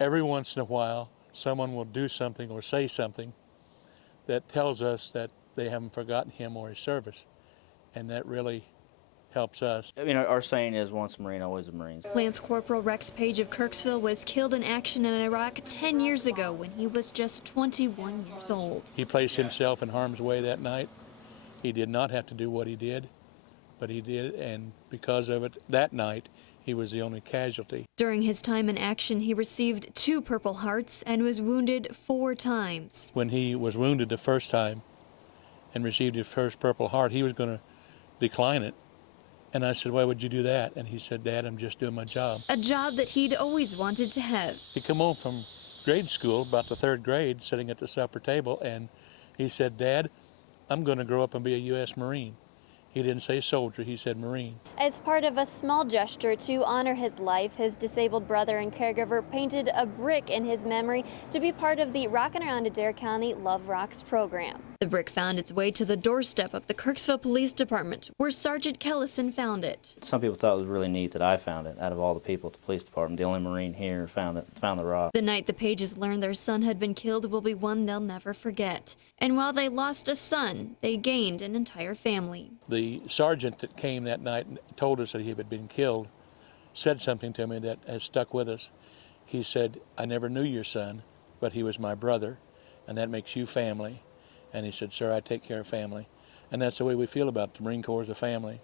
every once in a while, someone will do something or say something that tells us that they haven't forgotten him or his service, and that really helps us. I mean, our saying is once a Marine, always a Marine. Lance Corporal Rex Page of Kirksville was killed in action in Iraq 10 years ago when he was just 21 years old. He placed himself in harm's way that night. He did not have to do what he did, but he did, and because of it, that night, he was the only casualty. During his time in action, he received 2 Purple Hearts and was wounded 4 times. When he was wounded the first time and received his first Purple Heart, he was going to decline it. And I said, why would you do that? And he said, Dad, I'm just doing my job. A job that he'd always wanted to have. He come home from grade school, about the 3rd grade, sitting at the supper table, and he said, Dad, I'm going to grow up and be a U.S. Marine. He didn't say soldier, he said Marine. As part of a small gesture to honor his life, his disabled brother and caregiver painted a brick in his memory to be part of the Rockin' Around Adair County Love Rocks program. The brick found its way to the doorstep of the Kirksville Police Department, where Sergeant Kellison found it. Some people thought it was really neat that I found it. Out of all the people at the police department, the only Marine here found the rock. The night the Pages learned their son had been killed will be one they'll never forget. And while they lost a son, they gained an entire family. The sergeant that came that night and told us that he had been killed said something to me that has stuck with us. He said, I never knew your son, but he was my brother, and that makes you family. And he said, sir, I take care of family. And that's the way we feel about it. The Marine Corps as a family.